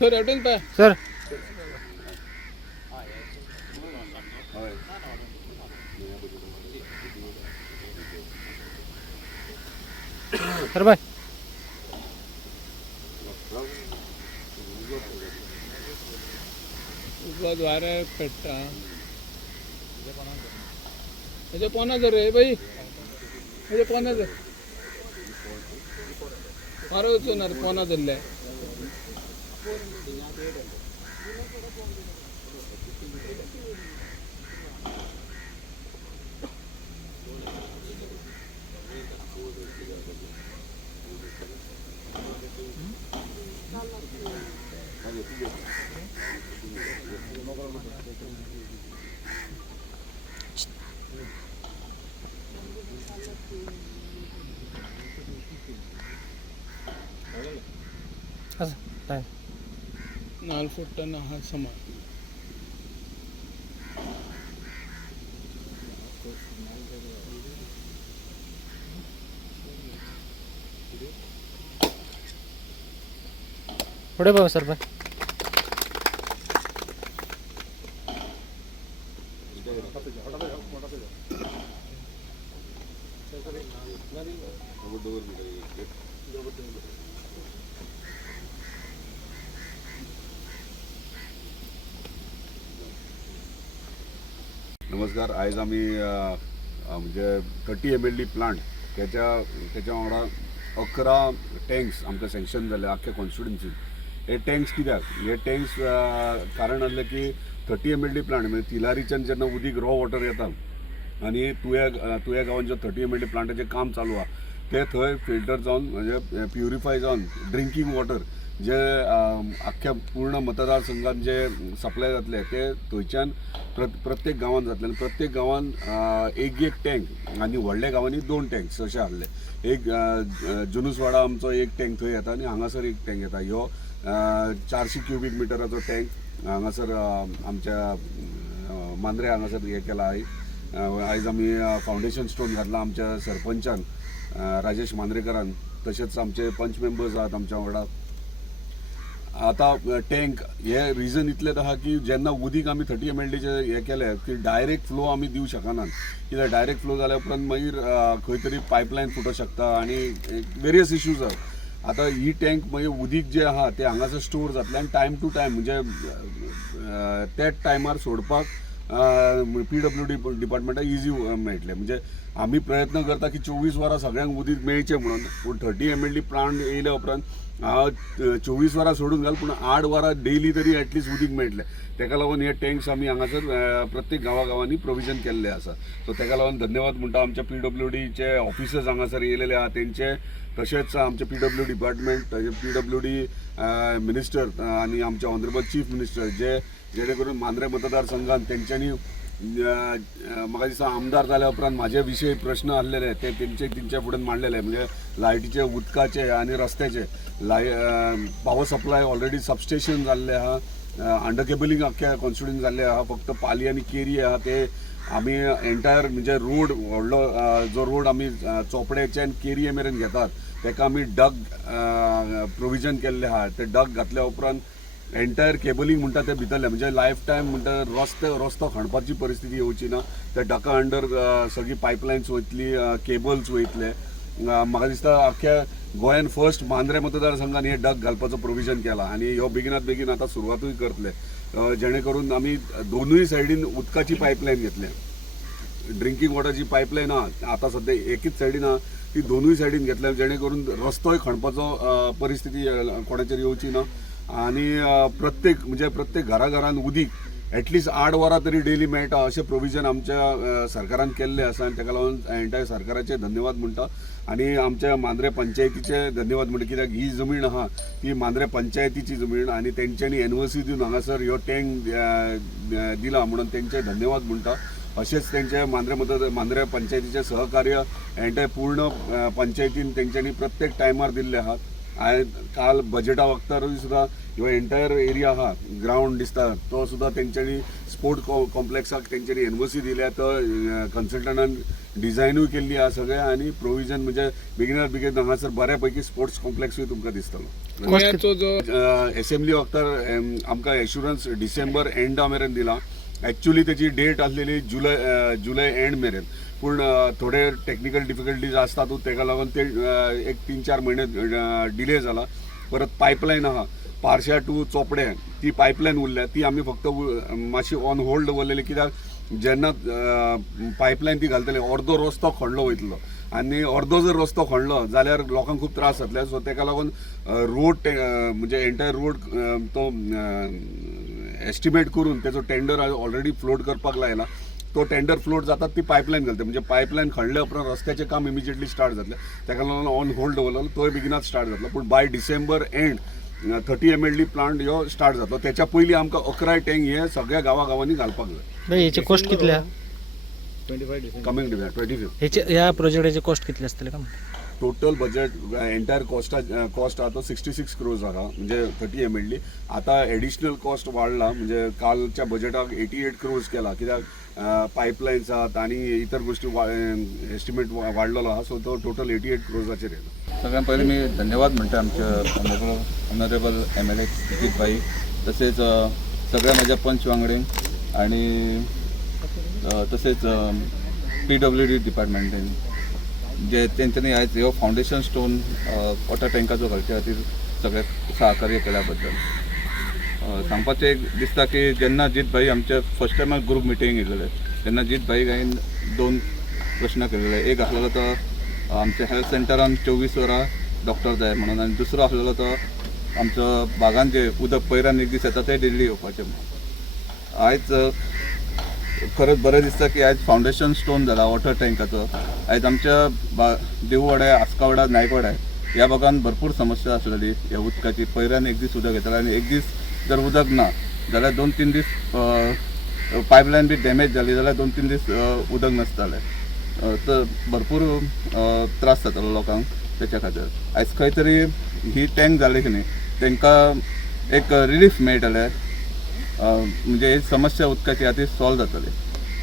Sir अटेल पाय sir sir bye द्वार पेट्टा म्हणजे पोनाजर रे बाई म्हणजे पोनाजर मारो वचून पोनाजरले असं काय 4 फुट हा समान पुढे बघा सर बाय नमस्कार. आज आम्ही म्हणजे 30 MLD प्लांट त्याच्या वांगडा 11 टँक्स आमकां सँक्शन जाले आख्या कॉन्स्टिट्युन्सीन. हे टँक्स कित्याक? हे टँक्स कारण आसलें की 30 MLD प्लांट म्हणजे तिलारीच्यान जेन्ना उदीक रॉ वॉटर येता आनी तुया गांवांत जे 30 MLD प्लांटाचें काम चालू आहा ते थंय फिल्टर जावन म्हणजे प्युरिफाय जावन ड्रिंकींग वॉटर जे आख्या पूर्ण मतदारसंघात जे सप्लाय जातले ते थंयच्यान प्रत्येक गांवांत जातले आनी प्रत्येक गांवांत एक टँक आनी व्हडल्या गांवांनी 2 टँक्स अशें आहले. एक जुनूसवाडा आमचो एक टँक थंय येता आनी हांगासर एक टँक येता. ह्यो 400 क्युबिक मिटराचो टँक हांगासर आमच्या मांद्रे हांगासर हे केला. आयज आमी फावंडेशन स्टोन घातला आमच्या सरपंचान राजेश मांद्रेकरान, तशेंच आमचे पंच मेंबर्स आहात आमच्या वांगडा. आता टँक हे रिजन इतलेच आहा की जेन्ना उदीक आमी 30 MLDचे हे केले की डायरेक्ट फ्लो आमी दिवं शकनात. कित्याक डायरेक्ट फ्लो जाल्या उपरांत मागीर खंय तरी पायपलायन फुटूंक शकता आनी वेरियस इश्यूज आहा. आता ही टँक मागीर उदीक जे आहा ते हांगासर स्टोर जातलें आनी टायम टू टायम म्हणजे त्याच टायमार सोडपाक PWD डिपार्टमेंटाक इजी मेळटलें. म्हणजे आमी प्रयत्न करता की 24 वरां सगळ्यांक उदीक मेळचें म्हणून, पूण 30 MLD प्लांट येयल्या उपरांत 24 वरां सोडून घाल पूण 8 वरां डेली तरी एटलिस्ट उदीक मेळटलें. ताका लागून हे टँक्स आमी हांगासर प्रत्येक गांवांनी प्रोविजन केल्ले आसा. सो ताका लागून धन्यवाद म्हणटा आमच्या PWDचे ऑफिसर्स हांगासर येयलेले आहा तेंचे, तशेंच आमचे PWD डिपार्टमेंट, PWD मिनिस्टर आनी आमचे ऑनरेबल चीफ मिनिस्टर जेणे करून मांद्रे मतदारसंघात तेंच्यांनी म्हाका दिसता आमदार जाल्या उपरांत म्हाजे विशयी प्रश्न आसलेले ते तेंच्या फुडें मांडलेले. म्हणजे लायटीचे, उदकाचे आनी रस्त्याचे पावर सप्लाय ऑलरेडी सबस्टेशन जाल्ले आहा, अंडर केबलिंग अख्ख्या कॉन्स्टिट्युन्सीन जाल्ले आहा. फक्त पाली आनी केरी आहा ते आमी एंटायर म्हणजे रोड व्हडलो जो रोड आमी चोपड्याच्यान केरये मेरेन घेतात ताका आमी डग प्रोविजन केल्ले आहा. ते डग घातल्या उपरांत एंटायर केबलिंग म्हणटा ते भितरले म्हणजे लायफ टायम म्हणटा रस्तो खणपाची परिस्थिती येवची ना. त्या डका अंडर सगळी पायपलायन्स वयतली, केबल्स वयतले. म्हाका दिसता अख्ख्या गोंयान फर्स्ट मांद्रे मतदारसंघान हे डग घालपाचो प्रोविजन केला आनी ह्यो बेगिनात बेगीन आतां सुरवातूय करतले. जेणे करून आमी दोनूय सायडीन उदकाची पायपलायन घेतले. ड्रिंकींग वॉटरची पायपलायन आहा आतां सद्या एकच सायडीन आहा ती दोनूय सायडीन घेतल्या जेणे करून रस्तोय खणपाचो परिस्थिती कोणाचेर येवची ना. आनी प्रत्येक घरान उदीक एटलिस्ट 8 वरां तरी डेली मेळटा अशें प्रोविजन आमच्या सरकारान केल्लें आसा आनी ताका लागून एंटायर सरकाराचे धन्यवाद म्हणटा आनी आमच्या मांद्रे पंचायतीचे धन्यवाद म्हणटा. कित्याक ही जमीन आहा ती मांद्रे पंचायतीची जमीन आनी तेंच्यांनी एनओसी दिवन हांगासर ह्यो टँक दिला म्हणून तेंचे धन्यवाद म्हणटा. अशेंच तेंचे मांद्रे पंचायतीचे सहकार्य एंटायर पूर्ण पंचायतीन तेंच्यांनी प्रत्येक टायमार दिल्ले आहात. काल बजेटा वक्तारूय सुद्दां ह्यो एंटायर एरिया आहा ग्राउंड दिसता तो सुद्दां तेंच्यांनी स्पोर्ट कॉम्प्लेक्साक तेंच्यांनी एनओसी दिल्या तो कन्सल्टंटान डिझायनूय केल्ली आहा सगळें आनी प्रोविजन म्हणजे बेगिनार बेगीन हांगासर बऱ्यापैकी स्पोर्ट्स कॉम्प्लेक्सूय तुमकां दिसतलो. गोंयाचो जो असेंब्ली वक्तार आमकां एश्युरन्स डिसेंबर एंडा मेरेन दिला. ॲक्च्युली त्याची डेट आसलेली जुलय एंड मेरेन पूण थोडे टेक्निकल डिफिकल्टीज आसतात तेका लागून ते एक 3-4 महिने डिले जाला. परत पायपलायन आहा पार्शा टू चोपडे ती पायपलायन उरल्या ती आमी फक्त मातशी ऑन होल्ड दवरलेली कित्याक जेन्ना पायपलायन ती घालतले अर्दो रस्तो खणलो वयतलो आनी अर्दो जर रस्तो खणलो जाल्यार लोकांक खूब त्रास जातले. सो तेका लागून रोड म्हणजे एंटायर रोड तो एस्टिमेट करून त्याचो टेंडर ऑलरेडी फ्लोट करपाक लायला. तो टेंडर फ्लोट जातात ती पायपलायन घालता म्हणजे पायपलायन खणल्या उपरांत रस्त्याचें काम इमिजिएटली स्टार्ट जातलें तेका लागून ऑन होल्ड दवरलो तोय बेगिनाच स्टार्ट जातलो. पूण by December end 30 MLD plant ह्यो स्टार्ट जातलो. त्याच्या पयलीं आमकां 11 टँक हे सगळ्या गांवांनी घालपाक जाय. भाई याची कॉस्ट कितली आहा? कमिंग 25 ह्याचे ह्या प्रोजेक्टाची कॉस्ट कितली असतली का? टोटल बजेट एंटायर कॉस्ट आहा तो 66 crores आहा म्हणजे 30 MLD. आता एडिशनल कॉस्ट वाडला म्हणजे कालच्या बजेटाक 88 crores केला कित्याक पायपलायन्स आहात आणि इतर गोष्टी एस्टिमेट वाडलेलो आहा. सो तो टोटल 88 crores येता. सगळ्यात पहिले मी धन्यवाद म्हणतो आमच्या ऑनरेबल MLA सुजित भाई तसेच सगळ्या माझ्या पंच वांगड्यांक आणि तसेच PWD डिपार्टमेंटान जे तेंच्यांनी आयज ह्यो फावंडेशन स्टोन वॉटर टँकाचो घालचे खातीर सगळ्याक सहकार्य केल्या बद्दल सांगपाचें एक दिसता की जेन्ना जीत भाई आमचे फर्स्ट टायमार ग्रूप मिटींग येयलेले तेन्ना जीत भाईक हांवें 2 प्रश्न केलेले. एक आसलेलो तो आमच्या हेल्थ सेंटरान 24 वरां डॉक्टर जाय म्हणून आनी दुसरो आसलेलो तो आमचो बागान जे उदक पयरान एक दीस येता ते डेली येवपाचें म्हणून. आयज खरेंच बरें दिसता की आयज फावंडेशन स्टोन जाला वॉटर टँकाचो. आयज आमच्या देववाड्या आस्कावाड्या नायकवाड्या ह्या भागान भरपूर समस्या आसलेली ह्या उदकाची. पयरान एक दीस उदक येतालें आनी एक दीस जर उदक ना जाल्यार 2-3 दीस पायपलायन बी डॅमेज जाली जाल्यार 2-3 दीस उदक नासतालें. तर भरपूर त्रास जातालो लोकांक त्याच्या खातीर. आयज खंय तरी ही टँक जाली की न्ही तांकां एक रिलीफ मेळटलें म्हणजे ही समस्या उदकाची आहा ती सॉल्व जातली.